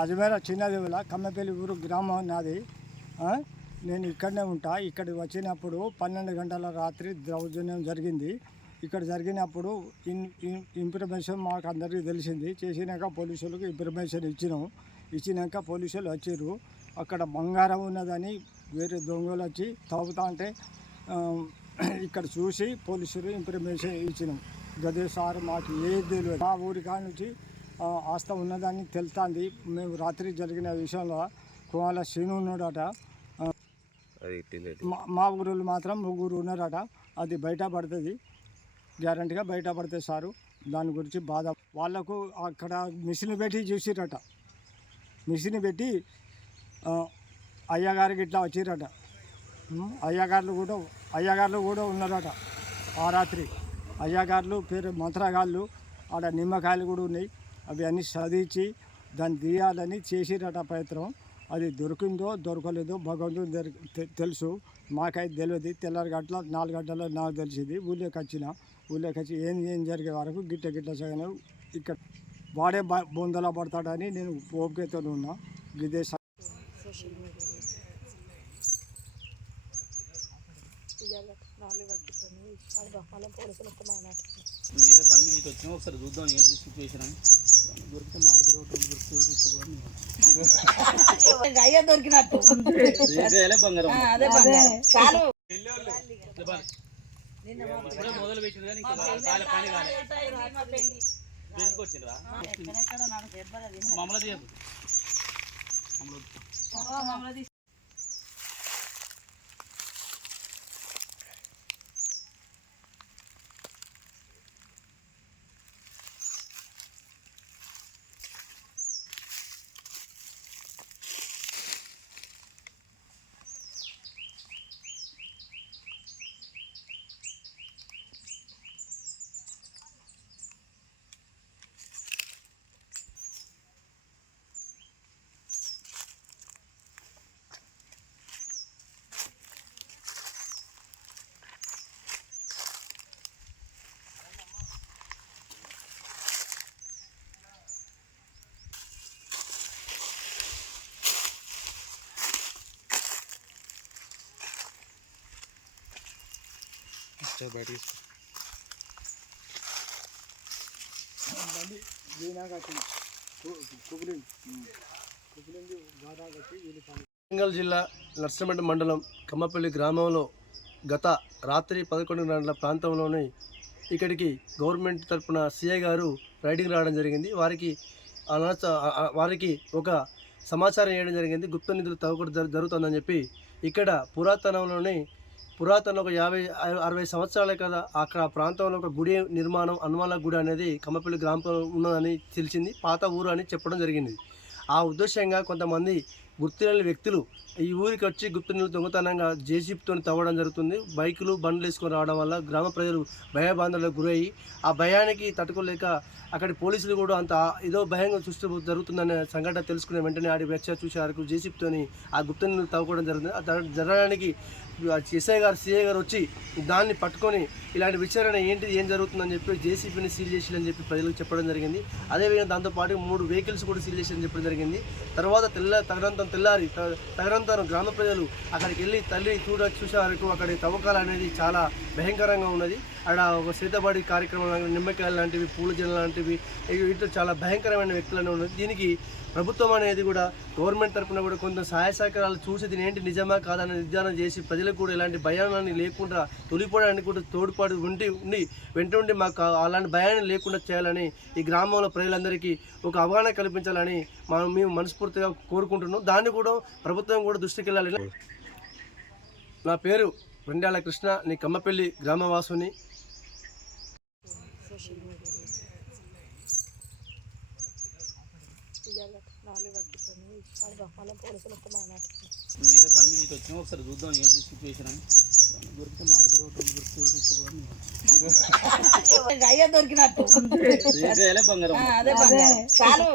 అజమేర చిన్నదేవుల కమ్మపల్లి ఊరు గ్రామం నాది. నేను ఇక్కడనే ఉంటా. ఇక్కడ వచ్చినప్పుడు పన్నెండు గంటల రాత్రి దౌర్జన్యం జరిగింది. ఇక్కడ జరిగినప్పుడు ఇన్ ఇన్ఫర్మేషన్ మాకు అందరికీ తెలిసింది. చేసినాక పోలీసులకు ఇన్ఫర్మేషన్ ఇచ్చినాం. ఇచ్చినాక పోలీసులు వచ్చారు అక్కడ బంగారం ఉన్నదని వేరే దొంగలు వచ్చి తవ్వుతా అంటే ఇక్కడ చూసి పోలీసులు ఇన్ఫర్మేషన్ ఇచ్చినాం. గదే సార్ మాకు ఏది తెలియదు. మా ఊరి కాడ నుంచి ఆ, ఆస్త ఉన్నదని తెలుస్తుంది మేము రాత్రి జరిగిన విషయంలో కోవాల శీను ఉన్నాడట. మా మా ఊరిలో మాత్రం ముగ్గురు ఉన్నారట. అది బయట పడుతుంది. గ్యారంటీగా బయట పడుతుంది సారు. దాని గురించి బాధ. వాళ్ళకు అక్కడ మిషన్ పెట్టి చూసిరట. మిషన్ పెట్టి అయ్యగారికి ఇట్లా వచ్చిరట. అయ్యగారులు కూడా అయ్యగారులు కూడా ఉన్నారట ఆ రాత్రి. అయ్యగారులు పేరు మంత్రగాళ్ళు. ఆడ నిమ్మకాయలు కూడా ఉన్నాయి. అవి అన్నీ చదివించి దాన్ని తీయాలని చేసిరట ప్రయత్నం. అది దొరికిందో దొరకలేదో భగవంతుడు తెలుసు. మాకైతే తెలియదు. తెల్లారి గంటల నాలుగు గంటల నాకు తెలిసింది. ఊళ్ళోకి వచ్చిన ఊళ్ళోకి వచ్చి ఏం ఏం జరిగే వరకు గిట్ట గిట్ట చేయను ఇక్కడ వాడే బొందల పడతాడని నేను ఓపికతో ఉన్నా. గిదే స- వేరే పని మీద ఇటు వచ్చినావు ఒకసారి చూద్దాం ఏంటి సిచ్యువేషన్ అని. దొరికితే మాకు కూడా ఒకటి దొరికితే ఒకటి తీసుకోవడం అయ్యా దొరికినట్టు. బంగారం. అదే బంగారం. చాలు. ఇప్పుడే మొదలు కానీ పని. మమ్మల్ని తీయదు మమ్మల్ని వీళ్ళు పని వరంగల్ జిల్లా నర్సంపేట మండలం కమ్మపల్లి గ్రామంలో గత రాత్రి పదకొండు గంటల ప్రాంతంలోని ఇక్కడికి గవర్నమెంట్ తరపున సిఐ గారు రైడింగ్ రావడం జరిగింది. వారికి ఆ- వారికి ఒక సమాచారం ఇవ్వడం జరిగింది. గుప్త నిధులు తవ్వకూడదు జరు- జరుగుతుందని చెప్పి ఇక్కడ పురాతనంలోని పురాతన ఒక యాభై అరవై సంవత్సరాలే కదా. అక్కడ ప్రాంతంలో ఒక గుడి నిర్మాణం అన్వాల గుడి అనేది కమ్మపల్లి గ్రామంలో ఉన్నదని తెలిసింది. పాత ఊరు అని చెప్పడం జరిగింది. ఆ ఉద్దేశంగా కొంతమంది గుర్తులేని వ్యక్తులు ఈ ఊరికి వచ్చి గుప్త నీళ్ళు దొంగతనంగా జేసీపీతో తవ్వడం జరుగుతుంది. బైకులు బండ్లు వేసుకొని రావడం వల్ల గ్రామ ప్రజలు భయబాంధలకు గురయ్యి ఆ భయానికి తట్టుకోలేక అక్కడి పోలీసులు కూడా అంత ఏదో భయంగా చూస్తూ జరుగుతుందనే సంఘటన తెలుసుకునే వెంటనే ఆడి వెచ్చ వరకు జేసీపీతోని ఆ గుప్త నీళ్ళు తవ్వుకోవడం జరుగుతుంది. జరగడానికి ఎస్ఐ గారు సిఐ గారు వచ్చి దాన్ని పట్టుకొని ఇలాంటి విచారణ ఏంటి ఏం జరుగుతుందని చెప్పి జేసీపీని సీల్ చేసిందని చెప్పి ప్రజలకు చెప్పడం జరిగింది. అదేవిధంగా దాంతోపాటు మూడు వెహికల్స్ కూడా సీల్ చేసిందని చెప్పడం జరిగింది. తర్వాత తెల్ల తెల్లారి త- గ్రామ ప్రజలు అక్కడికి వెళ్ళి తల్లి చూడ చూసే వరకు అక్కడి తవ్వకాలు అనేది చాలా భయంకరంగా ఉన్నది. అక్కడ ఒక సీతబడి కార్యక్రమం నిమ్మకాయలు లాంటివి పూల జల లాంటివి ఇట్లా చాలా భయంకరమైన వ్యక్తులను ఉన్నది. దీనికి ప్రభుత్వం అనేది కూడా గవర్నమెంట్ తరఫున కూడా కొంత సహాయ సహకారాలు చూసి దీని ఏంటి నిజమా కాదని నిర్ధారణ చేసి ప్రజలకు కూడా ఇలాంటి భయాన్ని లేకుండా తొలిపోవడానికి కూడా తోడ్పాటు ఉండి ఉండి వెంట ఉండి మాకు అలాంటి భయాన్ని లేకుండా చేయాలని ఈ గ్రామంలో ప్రజలందరికీ ఒక అవగాహన కల్పించాలని మనం మేము మనస్ఫూర్తిగా కోరుకుంటున్నాం. దాన్ని కూడా ప్రభుత్వం కూడా దృష్టికి వెళ్ళాలి నా పేరు రెండాల కృష్ణ నీ కమ్మపల్లి గ్రామవాసుని. వేరే పని మీద ఇటు వచ్చినావు? ఒకసారి చూద్దాం ఏంటి సిచ్యువేషన్ అని. దొరికితే మాకు కూడా ఒకటి దొరికితే అయ్యా దొరికినట్టు. బంగారం. అదే బంగారం. చాలు.